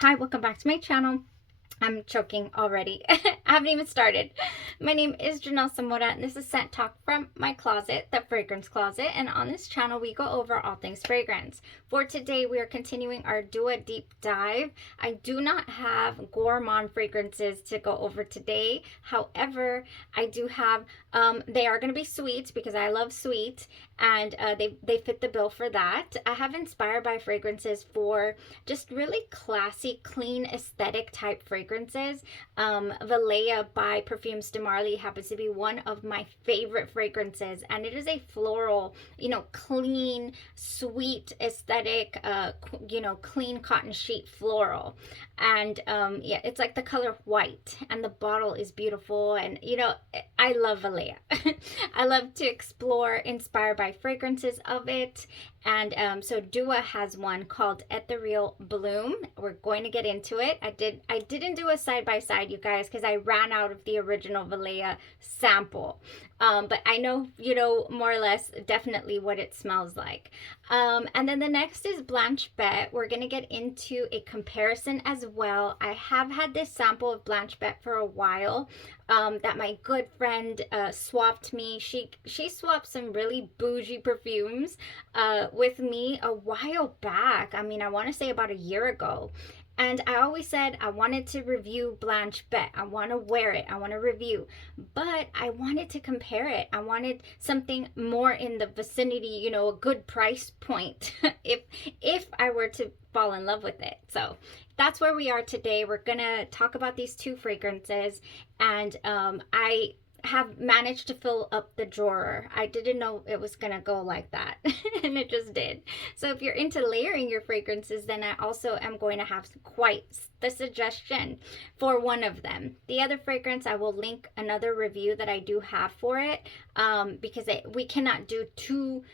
Hi, welcome back to my channel. I'm choking already. I haven't even started. My name is Janelle Samora, and this is Scent Talk from my closet, the fragrance closet. And on this channel, we go over all things fragrance. For today, we are continuing our Dua deep dive. I do not have Gourmand fragrances to go over today. However, I do have, they are going to be sweet because I love sweet, and they fit the bill for that. I have inspired by fragrances for just really classy, clean, aesthetic type fragrances. Valaya by Parfums de Marly happens to be one of my favorite fragrances, and it is a floral, clean, sweet, aesthetic, clean cotton sheet floral. And yeah, it's like the color white, and the bottle is beautiful. And I love Valaya. I love to explore inspired by fragrances of it. And so Dua has one called Ethereal Bloom. We're going to get into it. I didn't do a side-by-side, you guys, because I ran out of the original Valaya sample. But I know, more or less definitely what it smells like. And then the next is Blanche Bete. We're going to get into a comparison as well. I have had this sample of Blanche Bete for a while. That my good friend swapped me. She swapped some really bougie perfumes with me a while back. I mean, I want to say about a year ago. And I always said I wanted to review Blanche Bete. I want to wear it. I want to review. But I wanted to compare it. I wanted something more in the vicinity, a good price point if I were to fall in love with it. So that's where we are today. We're going to talk about these two fragrances. And I have managed to fill up the drawer. I didn't know it was gonna go like that and it just did. So if you're into layering your fragrances, then I also am going to have quite the suggestion for one of them. The other fragrance, I will link another review that I do have for it, because we cannot do two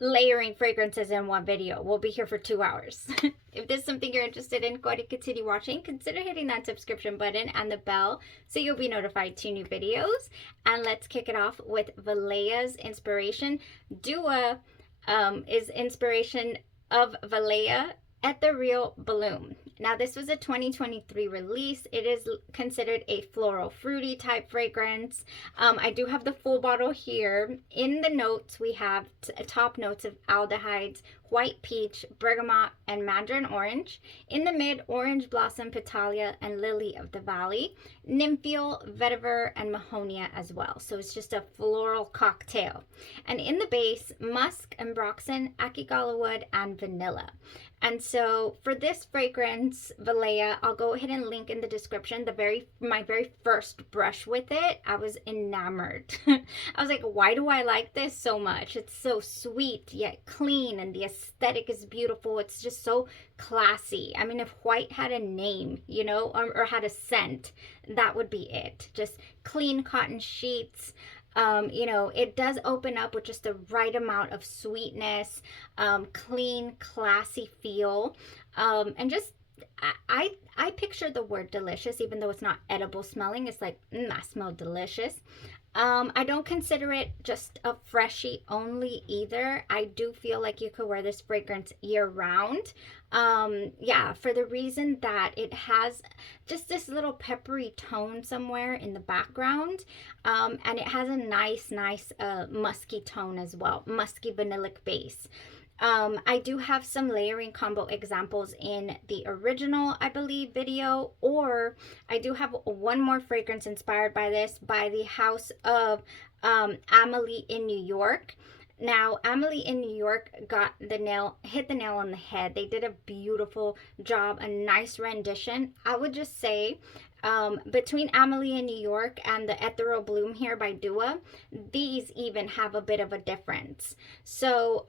layering fragrances in one video. We'll be here for 2 hours. If this is something you're interested in, go ahead and continue watching. Consider hitting that subscription button and the bell so you'll be notified to new videos. And let's kick it off with Valaya's inspiration. Dua is inspiration of Valaya Ethereal Bloom. Now, this was a 2023 release. It is considered a floral fruity type fragrance. I do have the full bottle here. In the notes, we have top notes of aldehydes, white peach, bergamot, and mandarin orange. In the mid, orange blossom, petalia, and lily of the valley. Nympheal, vetiver, and mahonia as well. So it's just a floral cocktail. And in the base, musk, ambroxan, akigala wood, and vanilla. And so for this fragrance, Valaya, I'll go ahead and link in the description my very first brush with it. I was enamored. I was like, why do I like this so much? It's so sweet yet clean, and the aesthetic is beautiful. It's just so classy. I mean, if white had a name, or had a scent, that would be it. Just clean cotton sheets. It does open up with just the right amount of sweetness, clean, classy feel, and just I picture the word delicious, even though it's not edible smelling. It's like, I smell delicious. I don't consider it just a freshie only either. I do feel like you could wear this fragrance year round. Yeah, for the reason that it has just this little peppery tone somewhere in the background. And it has a nice musky tone as well, musky vanillic base. I do have some layering combo examples in the original, I believe, video, or I do have one more fragrance inspired by this by the house of Amelie in New York. Now, Amelie in New York hit the nail on the head. They did a beautiful job, a nice rendition. I would just say, between Amelie in New York and the Ethereal Bloom here by Dua, these even have a bit of a difference. So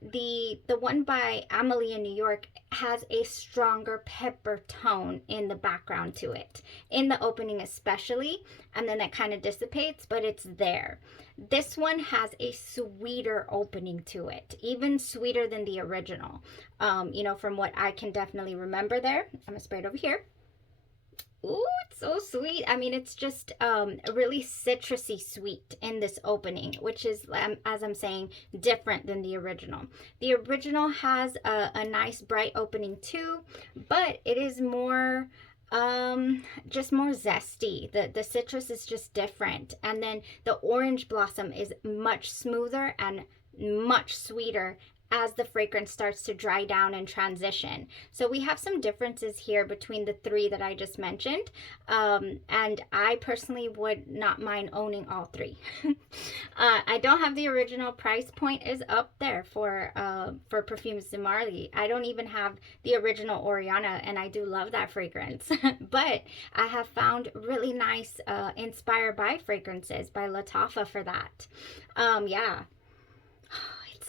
the one by Amelie in New York has a stronger pepper tone in the background to it, in the opening especially, and then that kind of dissipates, but it's there. This one has a sweeter opening to it, even sweeter than the original, from what I can definitely remember there. I'm gonna spray it over here. Ooh, it's so sweet. I mean, it's just really citrusy sweet in this opening, which is, as I'm saying, different than the original. The original has a nice bright opening too, but it is more just more zesty. The citrus is just different, and then the orange blossom is much smoother and much sweeter as the fragrance starts to dry down and transition. So we have some differences here between the three that I just mentioned, and I personally would not mind owning all three. I don't have the original. Price point is up there for Parfums de Marly. I don't even have the original Oriana, and I do love that fragrance. But I have found really nice inspired by fragrances by Lattafa for that. Yeah.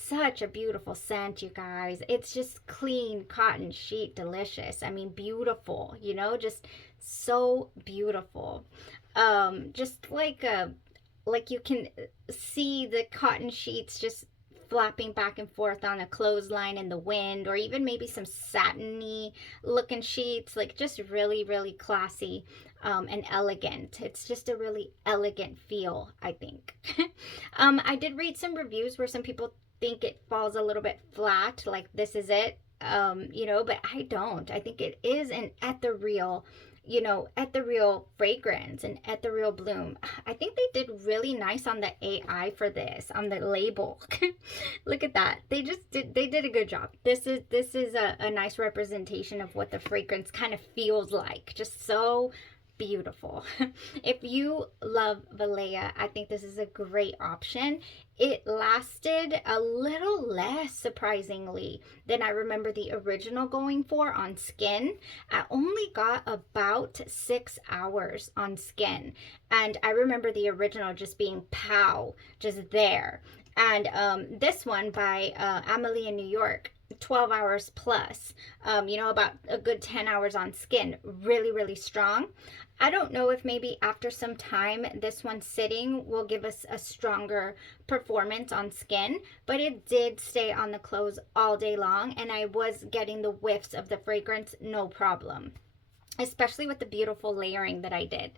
Such a beautiful scent, you guys. It's just clean cotton sheet delicious. I mean, beautiful, you know, just so beautiful. Just like you can see the cotton sheets just flapping back and forth on a clothesline in the wind, or even maybe some satiny looking sheets, like just really, really classy and elegant. It's just a really elegant feel, I think. I did read some reviews where some people think it falls a little bit flat, like this is it, you know, but I don't. I think it is an ethereal, you know, ethereal fragrance, an ethereal bloom. I think they did really nice on the AI for this, on the label. Look at that. They did a good job. This is a nice representation of what the fragrance kind of feels like. Just so beautiful. If you love Valaya, I think this is a great option. It lasted a little less, surprisingly, than I remember the original going for on skin. I only got about 6 hours on skin, and I remember the original just being pow, just there. And this one by Amelie in New York, 12 hours plus, you know, about a good 10 hours on skin. Really, really strong. I don't know if maybe after some time this one sitting will give us a stronger performance on skin, but it did stay on the clothes all day long, and I was getting the whiffs of the fragrance no problem, especially with the beautiful layering that I did,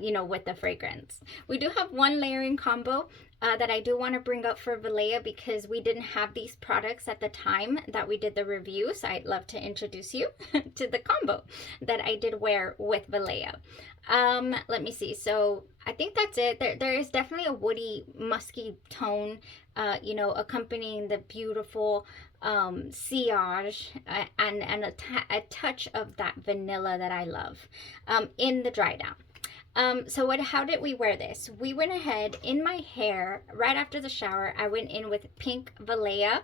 you know, with the fragrance. We do have one layering combo that I do want to bring up for Valaya, because we didn't have these products at the time that we did the review. So I'd love to introduce you to the combo that I did wear with Valaya. Let me see. So I think that's it. There is definitely a woody, musky tone, you know, accompanying the beautiful sillage and a touch of that vanilla that I love in the dry down. So how did we wear this? We went ahead in my hair right after the shower. I went in with Pink Valaya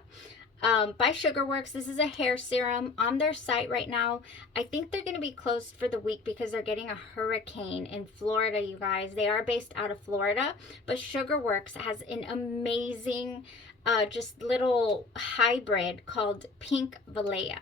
by Sugarworks. This is a hair serum on their site right now. I think they're going to be closed for the week because they're getting a hurricane in Florida, you guys. They are based out of Florida, but Sugarworks has an amazing just little hybrid called Pink Valaya.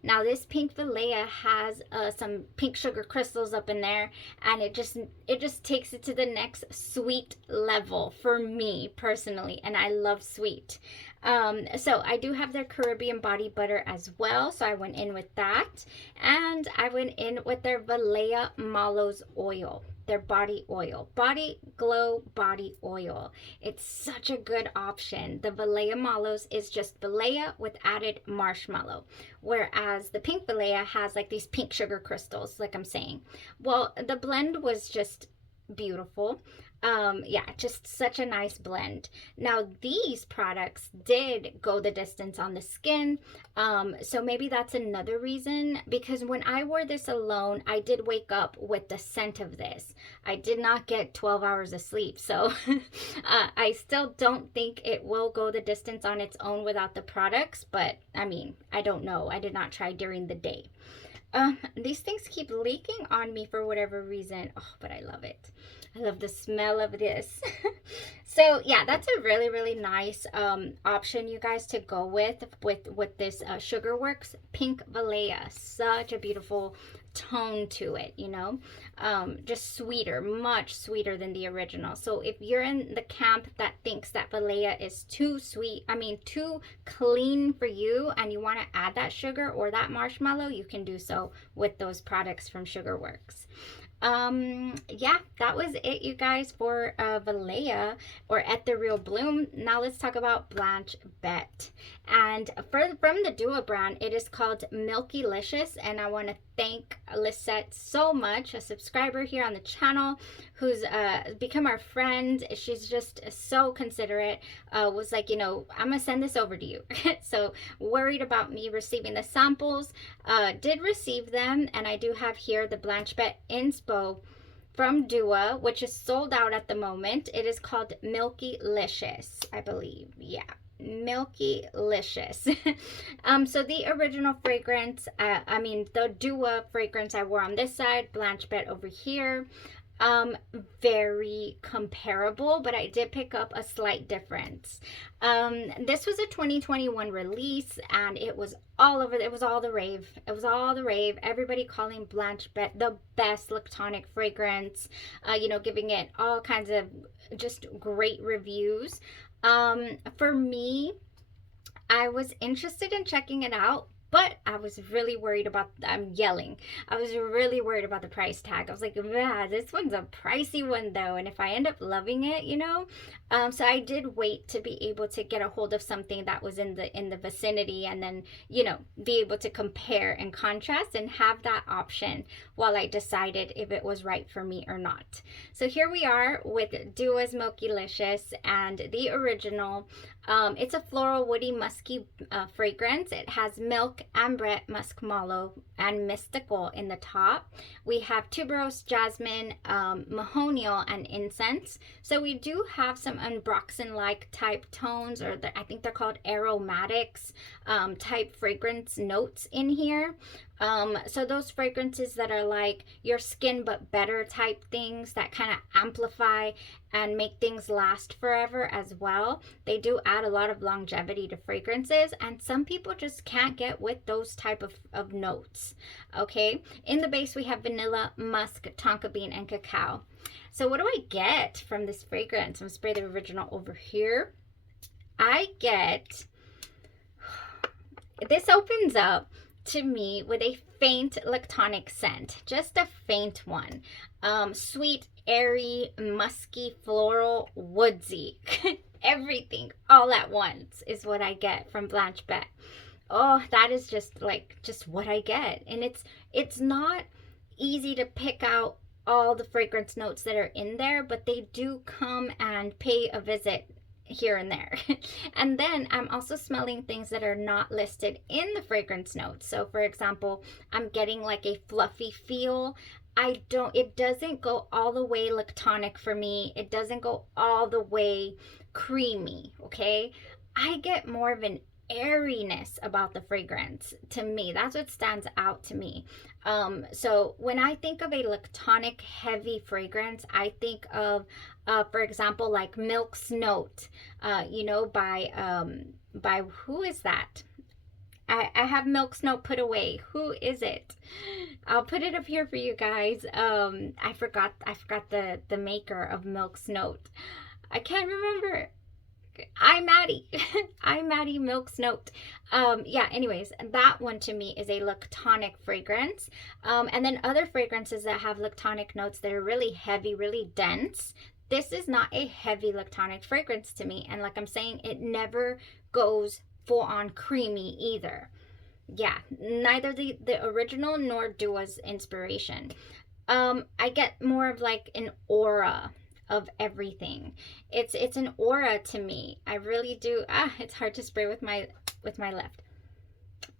Now this Pink Valaya has some pink sugar crystals up in there, and it just takes it to the next sweet level for me personally, and I love sweet. So I do have their Caribbean body butter as well, so I went in with that, and I went in with their Valaya Mallows oil, their body oil, body glow body oil. It's such a good option. The Valaya Mallows is just Valaya with added marshmallow, whereas the Pink Valaya has like these pink sugar crystals, like I'm saying. Well, the blend was just beautiful. Yeah, just such a nice blend. Now these products did go the distance on the skin, so maybe that's another reason, because when I wore this alone, I did wake up with the scent of this. I did not get 12 hours of sleep, so I still don't think it will go the distance on its own without the products, but I mean, I don't know. I did not try during the day. These things keep leaking on me for whatever reason. Oh, but I love it. I love the smell of this. So yeah, that's a really, really nice option, you guys, to go with this Sugarworks Pink Valaya. Such a beautiful tone to it, you know, just sweeter, much sweeter than the original. So if you're in the camp that thinks that Valaya is too sweet, I mean too clean for you, and you want to add that sugar or that marshmallow, you can do so with those products from Sugarworks. Yeah, that was it, you guys, for Valaya or Ethereal Bloom. Now let's talk about Blanche Bete. And from the Dupe brand, it is called Milkylicious, and I want to thank Lisette so much, a subscriber here on the channel who's become our friend. She's just so considerate. Was like, you know, I'm gonna send this over to you. So worried about me receiving the samples. Did receive them, and I do have here the Blanche Bete Inspo from Dupe, which is sold out at the moment. It is called Milkylicious, I believe. Yeah, Milkylicious. So the original fragrance, I mean the Dupe fragrance I wore on this side, Blanche Bete over here, very comparable, but I did pick up a slight difference. This was a 2021 release, and it was all over. It was all the rave. It was all the rave. Everybody calling Blanche Bete the best lactonic fragrance, you know, giving it all kinds of just great reviews. For me, I was interested in checking it out, but I was really worried about, I'm yelling, I was really worried about the price tag. I was like, yeah, this one's a pricey one though, and if I end up loving it, you know. So I did wait to be able to get a hold of something that was in the vicinity, and then, you know, be able to compare and contrast and have that option while I decided if it was right for me or not. So here we are with Dupe's Milkylicious and the original. It's a floral, woody, musky fragrance. It has milk, ambre, muskmallow, and mystical in the top. We have tuberose, jasmine, mahonial, and incense. So we do have some unbroxen-like type tones, or I think they're called aromatics type fragrance notes in here. So those fragrances that are like your skin but better type things that kind of amplify and make things last forever as well. They do add a lot of longevity to fragrances, and some people just can't get with those type of notes. Okay, in the base we have vanilla, musk, tonka bean, and cacao. So what do I get from this fragrance? I'm gonna spray the original over here. I get, this opens up to me with a faint lactonic scent, just a faint one. Sweet, airy, musky, floral, woodsy. Everything all at once is what I get from Blanche Bete. Oh, that is just what I get. And it's not easy to pick out all the fragrance notes that are in there, but they do come and pay a visit here and there. And then I'm also smelling things that are not listed in the fragrance notes. So for example, I'm getting like a fluffy feel. It doesn't go all the way lactonic for me. It doesn't go all the way creamy, okay? I get more of an airiness about the fragrance. To me, that's what stands out to me. So when I think of a lactonic heavy fragrance, I think of for example, like Milk's Note, you know, by who is that? I have Milk's Note put away. Who is it? I'll put it up here for you guys. I forgot the maker of Milk's Note. I can't remember. I'm Maddie. I'm Maddie, Milk's Note. Yeah, anyways, that one to me is a lactonic fragrance. And then other fragrances that have lactonic notes that are really heavy, really dense. This is not a heavy lactonic fragrance to me. And like I'm saying, it never goes full on creamy either. Yeah, neither the original nor Dupe's inspiration. I get more of like an aura of everything. It's an aura to me. I really do. It's hard to spray with my left.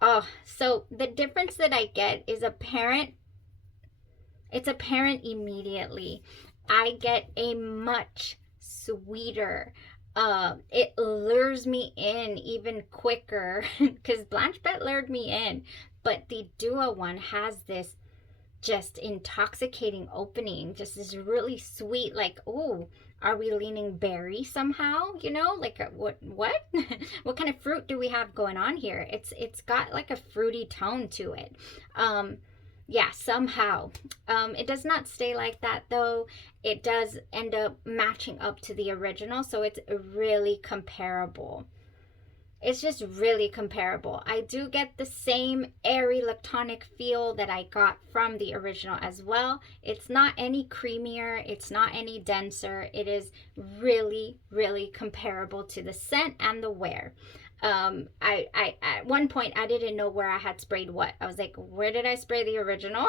Oh, so the difference that I get is apparent. It's apparent immediately. I get a much sweeter, it lures me in even quicker, because Blanche Bete lured me in, but the Dupe one has this just intoxicating opening, just this really sweet, like, ooh, are we leaning berry somehow, you know, like what what kind of fruit do we have going on here? It's got like a fruity tone to it. yeah, somehow. It does not stay like that though. It does end up matching up to the original, so it's really comparable. It's just really comparable. I do get the same airy lactonic feel that I got from the original as well. It's not any creamier, it's not any denser. It is really, really comparable to the scent and the wear. I at one point I didn't know where I had sprayed what. I was like, where did I spray the original?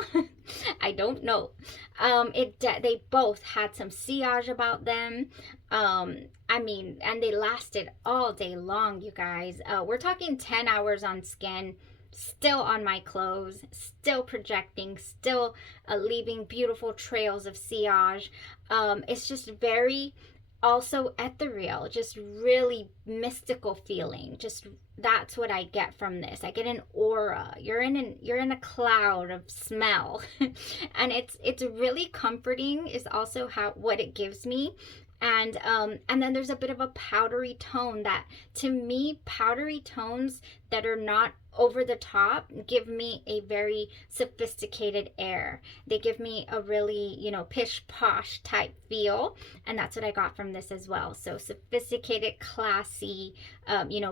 I don't know. They both had some sillage about them. I mean, and they lasted all day long, you guys. We're talking 10 hours on skin, still on my clothes, still projecting, still leaving beautiful trails of sillage. It's just very also ethereal, just really mystical feeling. Just that's what I get from this. I get an aura. You're in a cloud of smell. And it's really comforting is also how what it gives me. And then there's a bit of a powdery tone that, to me, powdery tones that are not over the top give me a very sophisticated air. They give me a really, pish posh type feel, and that's what I got from this as well. So sophisticated, classy,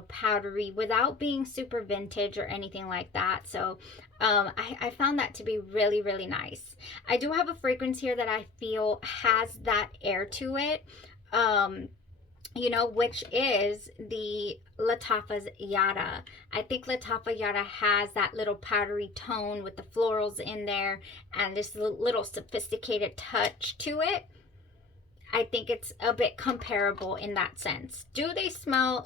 powdery without being super vintage or anything like that. So I found that to be really, really nice. I do have a fragrance here that I feel has that air to it, which is the Lattafa's Yara. I think Lattafa Yara has that little powdery tone with the florals in there and this little sophisticated touch to it. I think it's a bit comparable in that sense. Do they smell,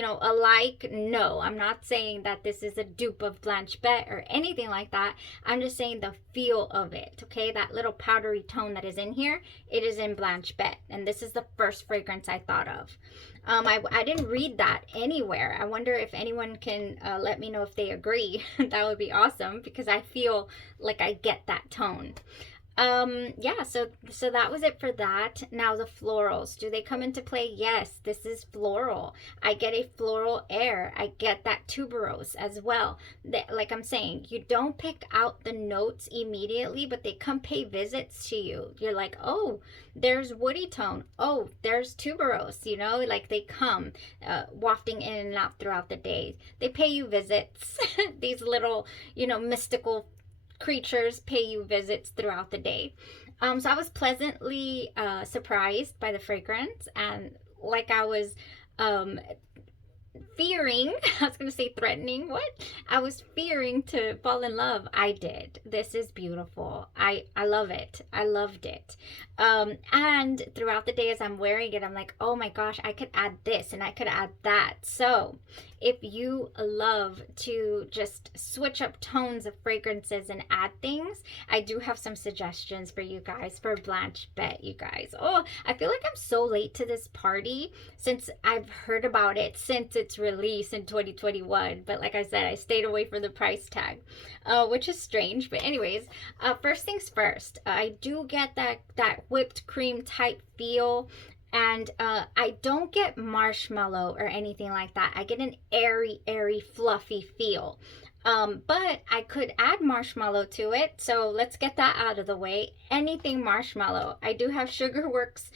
alike? No, I'm not saying that this is a dupe of Blanche Bete or anything like that. I'm just saying the feel of it, okay? That little powdery tone that is in here, it is in Blanche Bete. And this is the first fragrance I thought of. I didn't read that anywhere. I wonder if anyone can let me know if they agree. That would be awesome because I feel like I get that tone. Yeah, so that was it for that. Now the florals, do they come into play? Yes, this is floral. I get a floral air. I get that tuberose as well. Like I'm saying, you don't pick out the notes immediately, but they come pay visits to you. You're like, oh, there's woody tone. Oh, there's tuberose, like they come wafting in and out throughout the day. They pay you visits. These little, mystical creatures pay you visits throughout the day. So I was pleasantly surprised by the fragrance, and like I was fearing, I was going to say threatening, what? I was fearing to fall in love. I did. This is beautiful. I love it. I loved it. And throughout the day as I'm wearing it, I'm like, oh my gosh, I could add this and I could add that. So if you love to just switch up tones of fragrances and add things, I do have some suggestions for you guys for Blanche Bete, you guys. Oh, I feel like I'm so late to this party since I've heard about it since its release in 2021. But like I said, I stayed away from the price tag, which is strange. But anyways, first things first, I do get that whipped cream type feel. And I don't get marshmallow or anything like that. I get an airy, fluffy feel. But I could add marshmallow to it. So let's get that out of the way. Anything marshmallow. I do have Sugarworks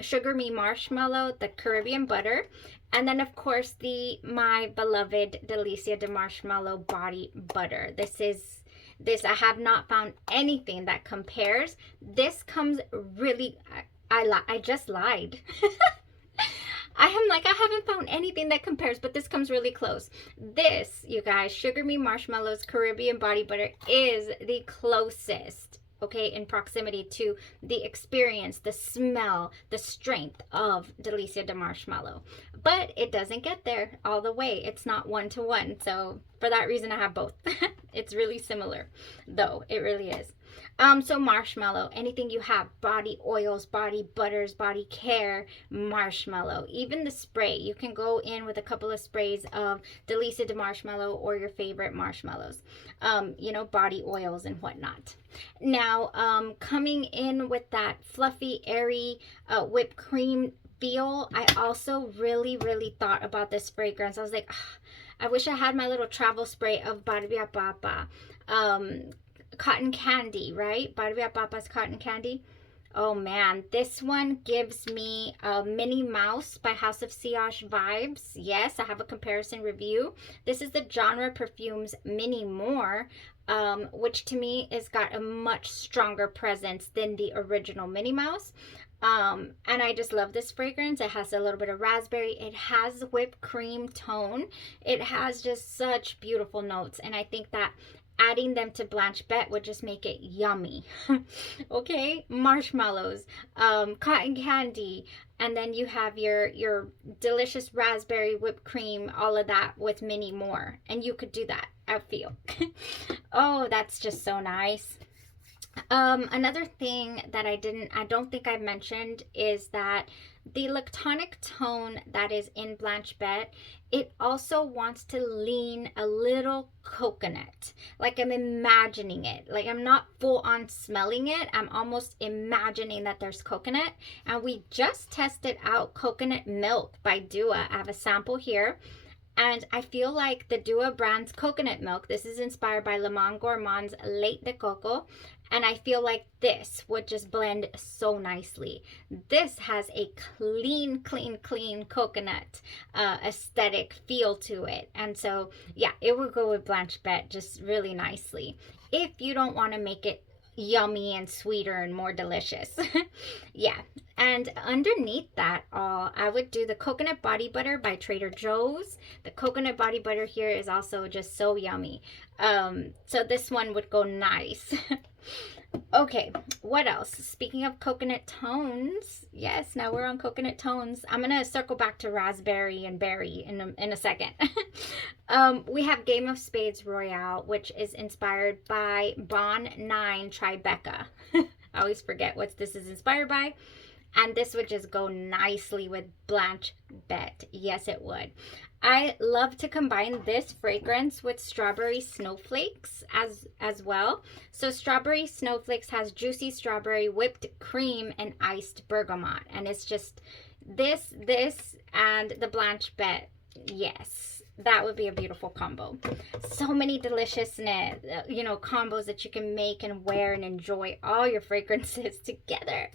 Sugar Me Marshmallow, the Caribbean butter. And then, of course, my beloved Delicia de Marshmallow body butter. I have not found anything that compares. This comes really... I just lied. I haven't found anything that compares, but this comes really close. This, you guys, Sugar Me Marshmallows Caribbean Body Butter is the closest, okay, in proximity to the experience, the smell, the strength of Delicia de Marshmallow. But it doesn't get there all the way. It's not one-to-one. So for that reason, I have both. It's really similar, though. It really is. So marshmallow, anything you have, body oils, body butters, body care, marshmallow, even the spray. You can go in with a couple of sprays of Delicia de Marshmallow or your favorite marshmallows, body oils and whatnot. Now, coming in with that fluffy, airy whipped cream feel, I also really, really thought about this fragrance. I was like, I wish I had my little travel spray of Barbiapapa. cotton candy, right? Barbia Papa's cotton candy. Oh man, this one gives me a Minnie Mouse by House of Sillage vibes. Yes, I have a comparison review. This is the Genre Perfumes Mini More, which to me has got a much stronger presence than the original Minnie Mouse. And I just love this fragrance. It has a little bit of raspberry. It has whipped cream tone. It has just such beautiful notes. And I think that adding them to Blanche Bete would just make it yummy. Okay, marshmallows, cotton candy, and then you have your delicious raspberry whipped cream, all of that with Minnie More. And you could do that, I feel. Oh, that's just so nice. Another thing that I don't think I mentioned is that the lactonic tone that is in Blanche Bete, it also wants to lean a little coconut. Like I'm imagining it. Like I'm not full on smelling it. I'm almost imagining that there's coconut. And we just tested out coconut milk by Dua. I have a sample here. And I feel like the Dua brand's coconut milk, this is inspired by Le Monde Gourmand's Lait de Coco. And I feel like this would just blend so nicely. This has a clean coconut aesthetic feel to it. And so, yeah, it would go with Blanche Bete just really nicely. If you don't want to make it yummy and sweeter and more delicious. Yeah, and underneath that all, I would do the coconut body butter by Trader Joe's. The coconut body butter here is also just so yummy. So this one would go nice. Okay, what else? Speaking of coconut tones, yes, now we're on coconut tones. I'm gonna circle back to raspberry and berry in a second. We have Game of Spades Royale, which is inspired by Bon 9 Tribeca. I always forget what this is inspired by. And this would just go nicely with Blanche Bete. Yes, it would. I love to combine this fragrance with Strawberry Snowflakes as well. So Strawberry Snowflakes has juicy strawberry, whipped cream, and iced bergamot. And it's just this, and the Blanche Bete. Yes, that would be a beautiful combo. So many deliciousness, combos that you can make and wear and enjoy all your fragrances together.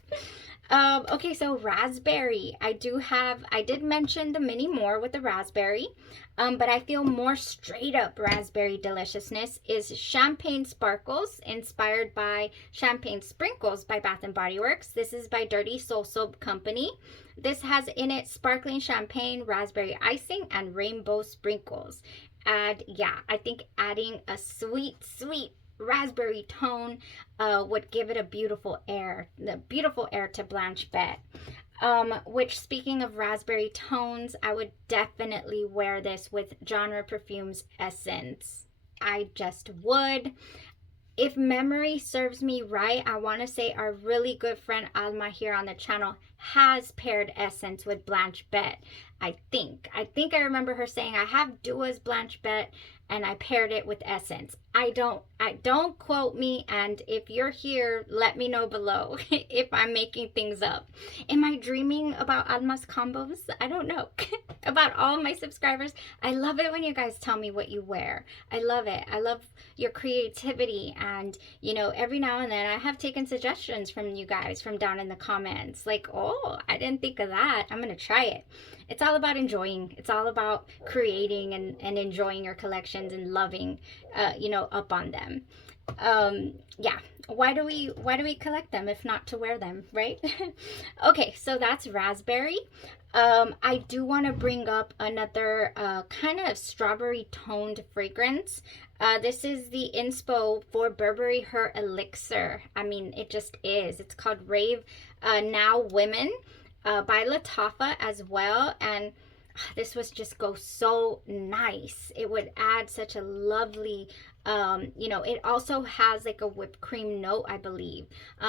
Okay, so raspberry. I did mention the Mini More with the raspberry, but I feel more straight up raspberry deliciousness is Champagne Sparkles, inspired by Champagne Sprinkles by Bath & Body Works. This is by Dirty Soul Soap Company. This has in it sparkling champagne, raspberry icing, and rainbow sprinkles. And yeah, I think adding a sweet raspberry tone would give it a beautiful air to Blanche Bete. Which, speaking of raspberry tones, I would definitely wear this with Genre Perfumes Essence. I just would. If memory serves me right, I want to say our really good friend Alma here on the channel has paired Essence with Blanche Bete. I think I remember her saying, I have Dua's Blanche Bete and I paired it with Essence. I don't quote me, and if you're here, let me know below if I'm making things up. Am I dreaming about Alma's combos? I don't know. About all my subscribers, I love it when you guys tell me what you wear. I love it. I love your creativity, and every now and then I have taken suggestions from you guys from down in the comments, like, oh, I didn't think of that, I'm gonna try it. It's all about enjoying. It's all about creating and enjoying your collections and loving up on them. Yeah, why do we collect them if not to wear them, right? Okay, so that's raspberry. I do want to bring up another kind of strawberry toned fragrance. This is the inspo for Burberry Her Elixir. I mean, it just is. It's called Rave Now Women by Lattafa as well. And this was just go so nice. It would add such a lovely, it also has like a whipped cream note, I believe.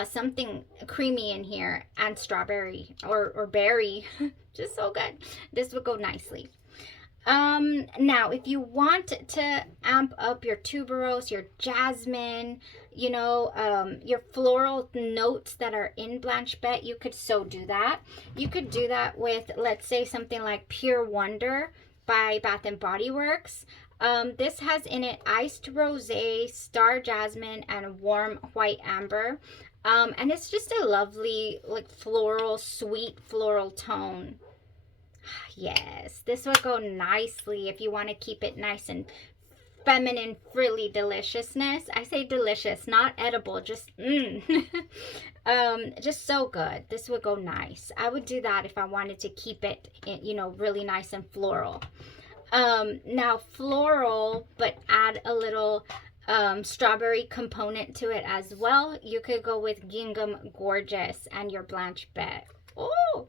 Something creamy in here, and strawberry or berry. Just so good. This would go nicely. Now, if you want to amp up your tuberose, your jasmine, your floral notes that are in Blanche Bete, you could so do that. You could do that with, let's say, something like Pure Wonder by Bath & Body Works. This has in it iced rosé, star jasmine, and warm white amber. And it's just a lovely, like, floral, sweet floral tone. Yes, this will go nicely if you want to keep it nice and feminine, frilly deliciousness. I say delicious, not edible, just just so good. This would go nice. I would do that if I wanted to keep it, you know, really nice and floral. Now floral, but add a little strawberry component to it as well. You could go with Gingham Gorgeous and your Blanche Bete. Oh,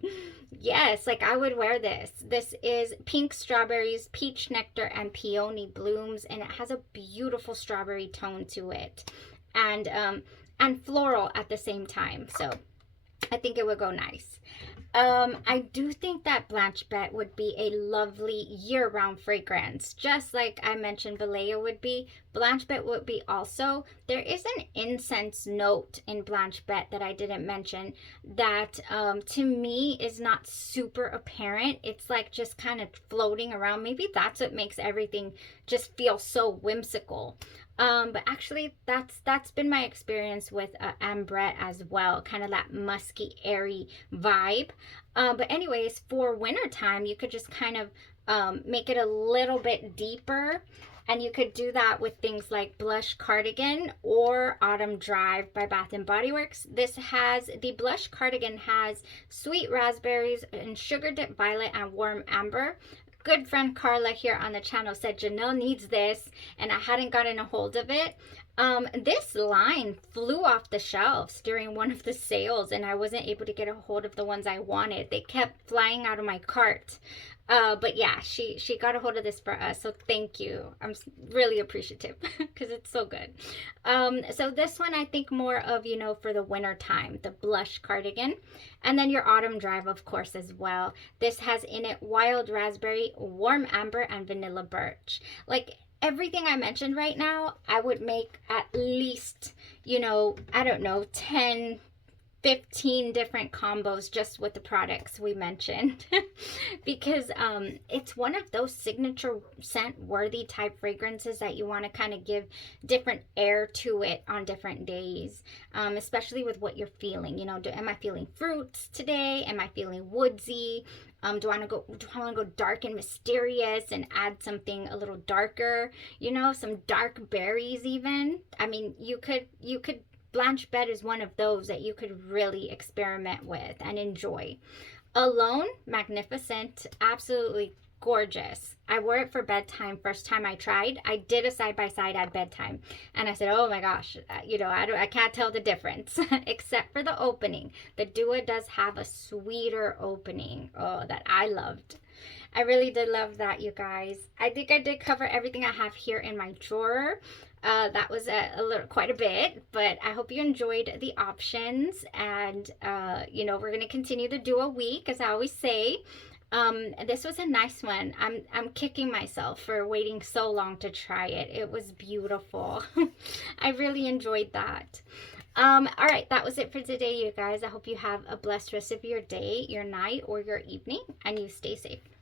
yes, like I would wear this. This is pink strawberries, peach nectar, and peony blooms, and it has a beautiful strawberry tone to it, and floral at the same time. So I think it would go nice. I do think that Blanche Bete would be a lovely year-round fragrance. Just like I mentioned Valaya would be, Blanche Bete would be also. There is an incense note in Blanche Bete that I didn't mention that to me is not super apparent. It's like just kind of floating around. Maybe that's what makes everything just feel so whimsical. But actually that's been my experience with ambrette as well, kind of that musky, airy vibe. But anyways, for wintertime, you could just kind of make it a little bit deeper, and you could do that with things like Blush Cardigan or Autumn Drive by Bath and Body Works. The Blush Cardigan has sweet raspberries and sugar dip violet and warm amber. Good friend Carla here on the channel said Janelle needs this, and I hadn't gotten a hold of it. This line flew off the shelves during one of the sales, and I wasn't able to get a hold of the ones I wanted. They kept flying out of my cart. But yeah, she got a hold of this for us, so thank you. I'm really appreciative because it's so good. So this one I think more of, you know, for the winter time, the Blush Cardigan. And then your Autumn Drive, of course, as well. This has in it wild raspberry, warm amber, and vanilla birch. Like everything I mentioned right now, I would make at least, you know, I don't know, 10, 15 different combos just with the products we mentioned because it's one of those signature scent worthy type fragrances that you want to kind of give different air to it on different days, especially with what you're feeling. You know, am I feeling fruits today? Am I feeling woodsy? Do I want to go dark and mysterious and add something a little darker, you know, some dark berries even? I mean, you could Blanche Bete is one of those that you could really experiment with and enjoy. Alone, magnificent, absolutely gorgeous. I wore it for bedtime first time I tried. I did a side-by-side at bedtime, and I said, oh my gosh, you know, I can't tell the difference except for the opening. The Dua does have a sweeter opening, oh, that I loved. I really did love that, you guys. I think I did cover everything I have here in my drawer. That was quite a bit, but I hope you enjoyed the options, and you know, we're gonna continue to do a week, as I always say. This was a nice one. I'm kicking myself for waiting so long to try it. It was beautiful. I really enjoyed that. All right, that was it for today, you guys. I hope you have a blessed rest of your day, your night, or your evening, and you stay safe.